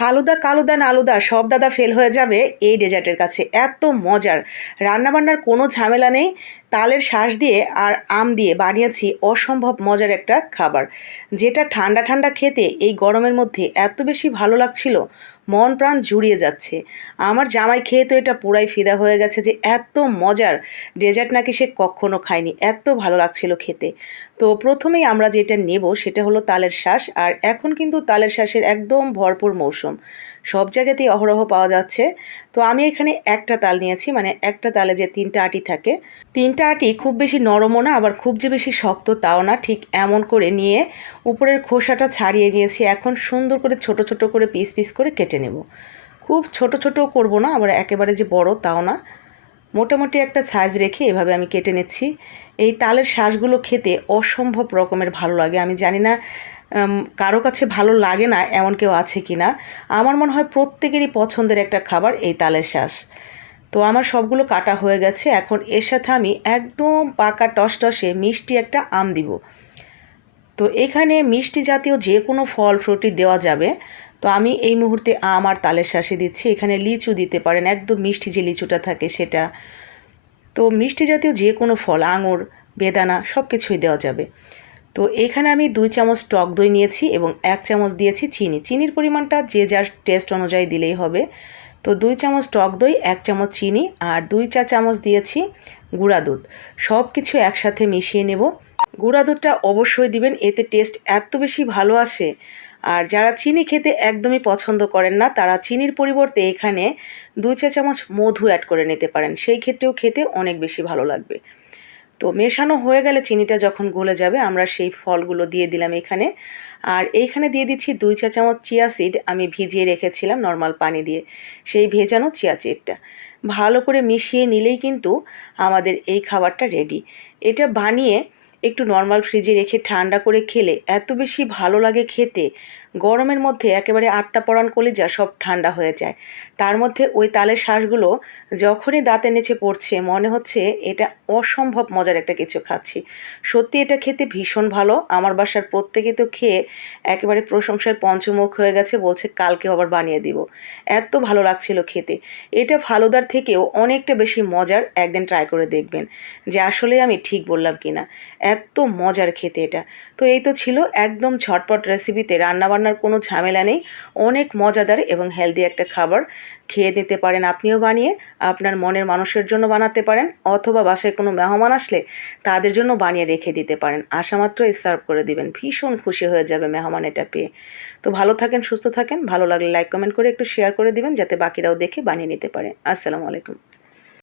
ফালুদা, কালুদা নালুদা সব দাদা ফেল হয়ে যাবে এই ডেজার্টের কাছে। এত মজার। রান্নাবান্নার কোনো ঝামেলা নেই। তালের শ্বাস দিয়ে আর আম দিয়ে বানিয়েছি অসম্ভব মজার একটা খাবার। যেটা ঠান্ডা ঠান্ডা খেতে এই গরমের মধ্যে এত বেশি ভালো লাগছিল মন প্রাণ জুড়িয়ে যাচ্ছে। আমার জামাই খেয়ে তো এটা পুরাই ফিদা হয়ে গেছে যে এত মজার ডেজার্ট নাকি সে কখনো খায়নি, এত ভালো লাগছিল খেতে। তো প্রথমেই আমরা যেটা নেব সেটা হলো তালের শ্বাস আর এখন কিন্তু তালের শ্বাসের একদম ভরপুর মৌসুম। সব জায়গাতেই অহরহ পাওয়া যাচ্ছে। তো আমি এখানে একটা তাল নিয়েছি মানে একটা তালে যে তিনটা আটি থাকে। তিনটা আটি খুব বেশি নরমও না, আবার খুব যে বেশি শক্ত তাও না, ঠিক এমন করে নিয়ে উপরের খোসাটা ছাড়িয়ে নিয়েছি। এখন সুন্দর করে ছোট ছোট করে পিস পিস করে কেটে নেব। খুব ছোট ছোট করব না, আবার একেবারে যে বড় তাও না। মোটামুটি একটা সাইজ রেখে এভাবে আমি কেটে নিচ্ছি। এই তালের শ্বাসগুলো খেতে অসম্ভব রকমের ভালো লাগে। আমি জানি না কারও কাছে ভালো লাগে না এমন কেউ আছে কি না আমার মনে হয় প্রত্যেকেরই পছন্দের একটা খাবার এই তালের শ্বাস তো আমার সবগুলো কাটা হয়ে গেছে। এখন এর সাথে আমি একদম পাকা টসটসে মিষ্টি একটা আম দিব। তো এখানে মিষ্টি জাতীয় যে কোনো ফল ফ্রুটি দেওয়া যাবে। তো আমি এই মুহূর্তে আম আর তালের শ্বাসে দিচ্ছি। এখানে লিচু দিতে পারেন, একদম মিষ্টি যে লিচুটা থাকে সেটা। তো মিষ্টি জাতীয় যে কোনো ফল, আঙুর, বেদানা সব কিছুই দেওয়া যাবে। তো এখানে আমি দুই চামচ টক দই নিয়েছি এবং এক চামচ দিয়েছি চিনি। চিনির পরিমাণটা যে যার টেস্ট অনুযায়ী দিলেই হবে। তো দুই চামচ টক দই, এক চামচ চিনি আর দুই চা চামচ দিয়েছি গুঁড়া দুধ। সব কিছু একসাথে মিশিয়ে নেব। গুঁড়া দুধটা অবশ্যই দিবেন, এতে টেস্ট এত বেশি ভালো আসে আর যারা চিনি খেতে একদমই পছন্দ করেন না, তারা চিনির পরিবর্তে এখানে দুই চা চামচ মধু অ্যাড করে নিতে পারেন। সেই ক্ষেত্রেও খেতে অনেক বেশি ভালো লাগবে। তো মেশানো হয়ে গেলে চিনিটা যখন গলে যাবে, আমরা সেই ফলগুলো দিয়ে দিলাম এখানে। আর এইখানে দিয়ে দিচ্ছি দুই চা চামচ চিয়া সিড আমি ভিজিয়ে রেখেছিলাম নর্মাল পানি দিয়ে। সেই ভেজানো চিয়া সিডটা ভালো করে মিশিয়ে নিলেই কিন্তু আমাদের এই খাবারটা রেডি এটা বানিয়ে একটু নর্মাল ফ্রিজে রেখে ঠান্ডা করে খেলে এত বেশি ভালো লাগে খেতে। গরমের মধ্যে একেবারে আত্মা পরাণ কলিজা সব ঠান্ডা হয়ে যায়। তার মধ্যে ওই তালের শ্বাসগুলো যখনই দাঁতের নিচে পড়ছে, মনে হচ্ছে এটা অসম্ভব মজার একটা কিছু খাচ্ছি। সত্যি এটা খেতে ভীষণ ভালো। আমার বাসার প্রত্যেকে তো খেয়ে একেবারে প্রশংসায় পঞ্চমুখ হয়ে গেছে, বলছে কালকে আবার বানিয়ে দিব। এত ভালো লাগছিল খেতে। এটা ফালুদার থেকেও অনেকটা বেশি মজার, একদিন ট্রাই করে দেখবেন যে আসলে আমি ঠিক বললাম কিনা। এত মজার খেতে এটা। তো এই তো ছিল একদম ঝটপট রেসিপিতে রান্নাবান্নার কোনো ঝামেলা নেই। অনেক মজাদার এবং হেলদি একটা খাবার খেয়ে নিতে পারেন আপনিও বানিয়ে, আপনার মনের মানুষের জন্য বানাতে পারেন অথবা বাসায় কোনো মেহমান আসলে তাদের জন্য বানিয়ে রেখে দিতে পারেন। আসা মাত্রই সার্ভ করে দিবেন। ভীষণ খুশি হয়ে যাবে মেহমান এটা পেয়ে। তো ভালো থাকেন, সুস্থ থাকেন। ভালো লাগলে লাইক কমেন্ট করে একটু শেয়ার করে দিবেন যাতে বাকিরাও দেখে বানিয়ে নিতে পারে। আসসালামু আলাইকুম।